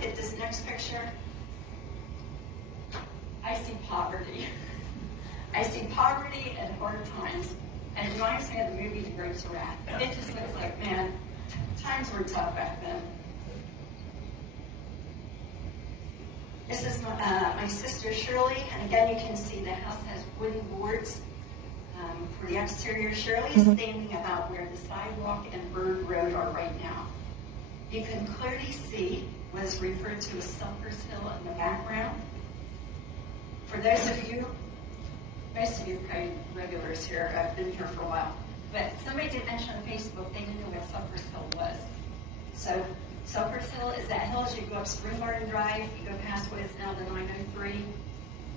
look at this next picture, I see poverty. I see poverty and hard times. And it reminds me of the movie The Grapes of Wrath. It just looks like, man, times were tough back then. This is my sister Shirley, and again you can see the house has wooden boards for the exterior. Shirley is standing about where the sidewalk and Bird Road are right now. You can clearly see what is referred to as Selkers Hill in the background. For those of you, most of you are probably regulars here, I've been here for a while, but somebody did mention on Facebook they didn't know what Selkers Hill was. So Selkers Hill is that hill as you go up Spring Garden Drive, you go past what is now the 903,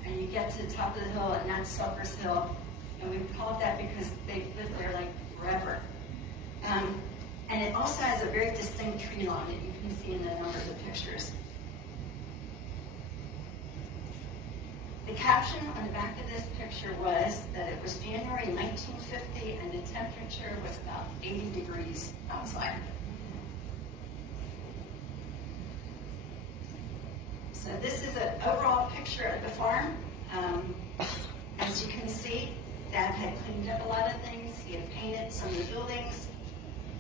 and you get to the top of the hill, and that's Selkers Hill. And we call it that because they've lived there like forever. And it also has a very distinct tree line that you can see in a number of the pictures. The caption on the back of this picture was that it was January 1950 and the temperature was about 80 degrees outside. So this is an overall picture of the farm. As you can see, Dad had cleaned up a lot of things. He had painted some of the buildings.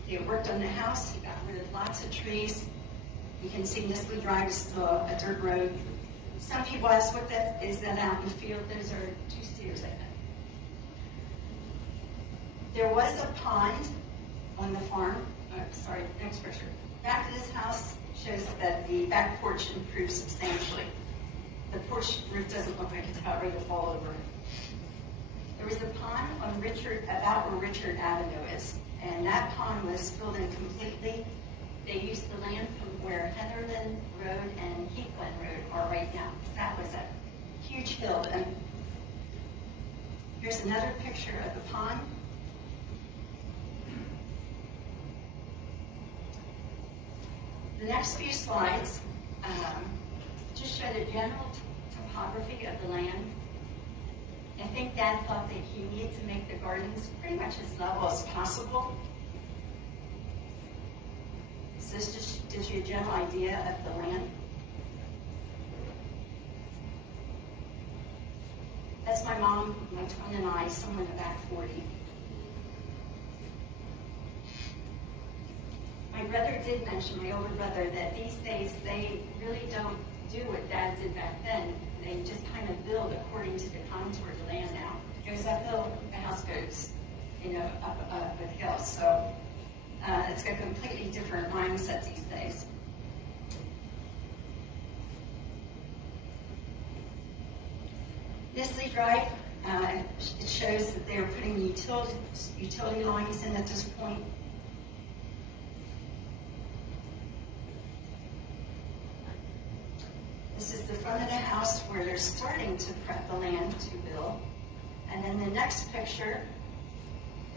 He had worked on the house. He got rid of lots of trees. You can see Nisley Drive is still a dirt road. Some people ask what that is that out in the field. Those are 2 steers, I think. There was a pond on the farm. Sorry, next picture. Back of this house shows that the back porch improved substantially. The porch roof doesn't look like it's about ready to fall over. There was a pond on about where Richard Avenue is, and that pond was filled in completely. They used the land from where Heatherland Road and Heathland Road are right now. That was a huge hill. And here's another picture of the pond. The next few slides just show the general topography of the land. I think Dad thought that he needed to make the gardens pretty much as level as possible. So this just gives you a general idea of the land. That's my mom, my twin, and I, somewhere in the back 40. My brother did mention, my older brother, that these days they really don't do what Dad did back then. They just kind of build according to the contour of the land now. It goes uphill, the house goes, up a hill. So it's a completely different mindset these days. Nisley Drive, it shows that they're putting utility lines in at this point. This is the front of the house where they're starting to prep the land to build. And then the next picture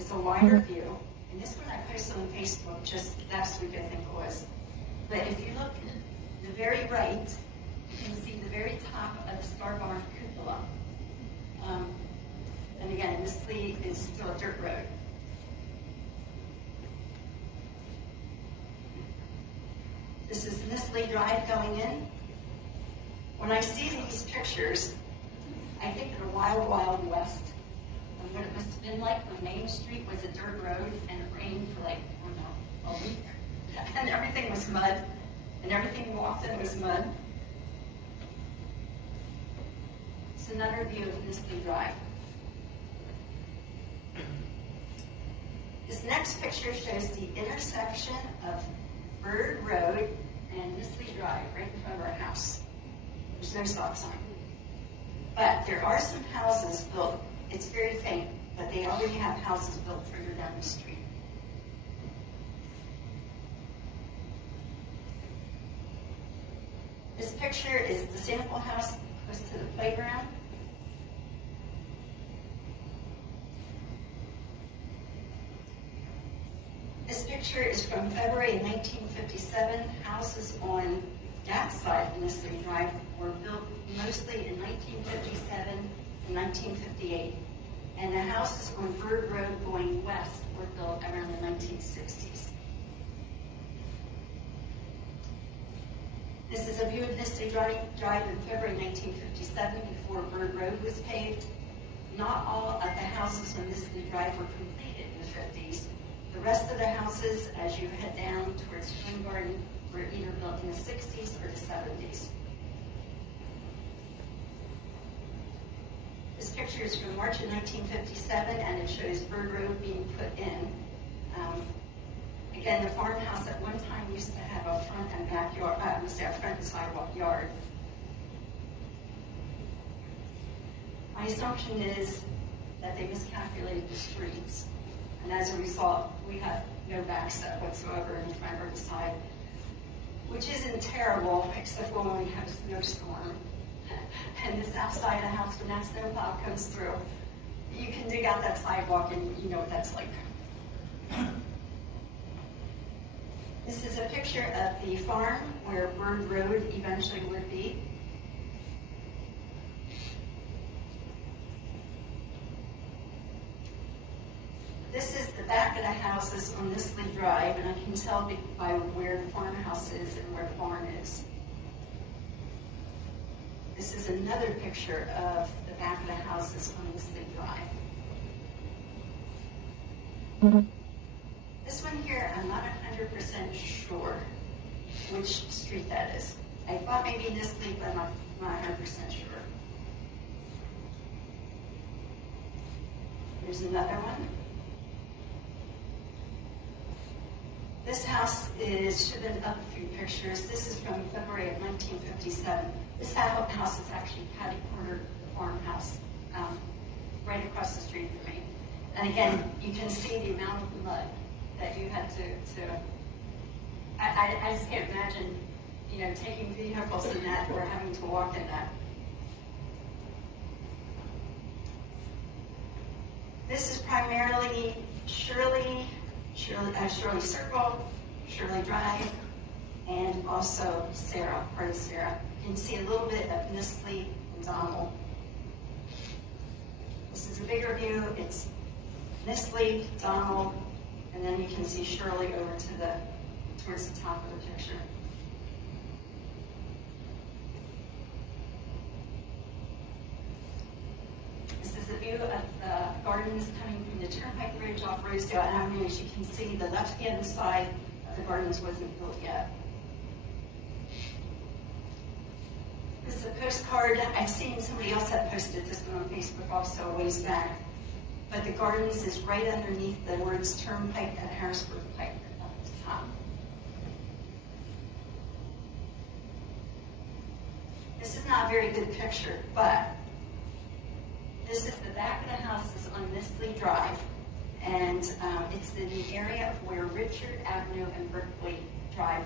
is a wider view. And this one I posted on Facebook just last week, I think it was. But if you look to the very right, you can see the very top of the Star Barn cupola. And again, this lead is still a dirt road. This is Nisley Drive going in. When I see these pictures, I think of the wild, wild west. And what it must have been like when Main Street was a dirt road and it rained for like, I don't know, a week. And everything was mud. And everything you walked in was mud. It's another view of Nisley Drive. This next picture shows the intersection of Bird Road and Nisley Drive right in front of our house. There's no stop sign. But there are some houses built. It's very faint, but they already have houses built further down the street. This picture is the sample house close to the playground. This picture is from February 1957. Houses on that side of Nisley Drive were built mostly in 1957 and 1958. And the houses on Bird Road going west were built around the 1960s. This is a view of Nisley Drive in February 1957 before Bird Road was paved. Not all of the houses on Nisley Drive were completed in the 50s. The rest of the houses, as you head down towards Spring Garden, were either built in the 60s or the 70s. This picture is from March of 1957, and it shows Bird Road being put in. Again, the farmhouse at one time used to have a front and backyard, a front and sidewalk yard. My assumption is that they miscalculated the streets, and as a result, we have no backstep whatsoever in front or the side, which isn't terrible, except for when we have a snowstorm. And the south side of the house, when that snowplow comes through, you can dig out that sidewalk and you know what that's like. This is a picture of the farm where Bird Road eventually would be. This is the back of the houses on Nisley Drive, and I can tell by where the farmhouse is and where the barn is. This is another picture of the back of the houses on Nisley Drive. Mm-hmm. This one here, I'm not 100% sure which street that is. I thought maybe Nisley, but I'm not 100% sure. Here's another one. This house should have been up a few pictures. This is from February of 1957. This house is actually catty-cornered the farmhouse, right across the street from me. And again, you can see the amount of mud that you had to I just can't imagine, taking vehicles in that or having to walk in that. This is primarily Shirley Circle, Shirley Drive, and also Sarah, part of Sarah. You can see a little bit of Nisley and Donald. This is a bigger view. It's Nisley, Donald, and then you can see Shirley over towards the top of the picture. This is a view of the gardens coming from the Turnpike Bridge off Rosedale Avenue. As you can see, the left-hand side of the gardens wasn't built yet. This is a postcard. I've seen somebody else had posted this one on Facebook also a ways back. But the gardens is right underneath the words Turnpike and Harrisburg Pike up at the top. This is not a very good picture, but this is the back of the houses on Nisley Drive, and it's in the area of where Richard Avenue and Berkeley Drive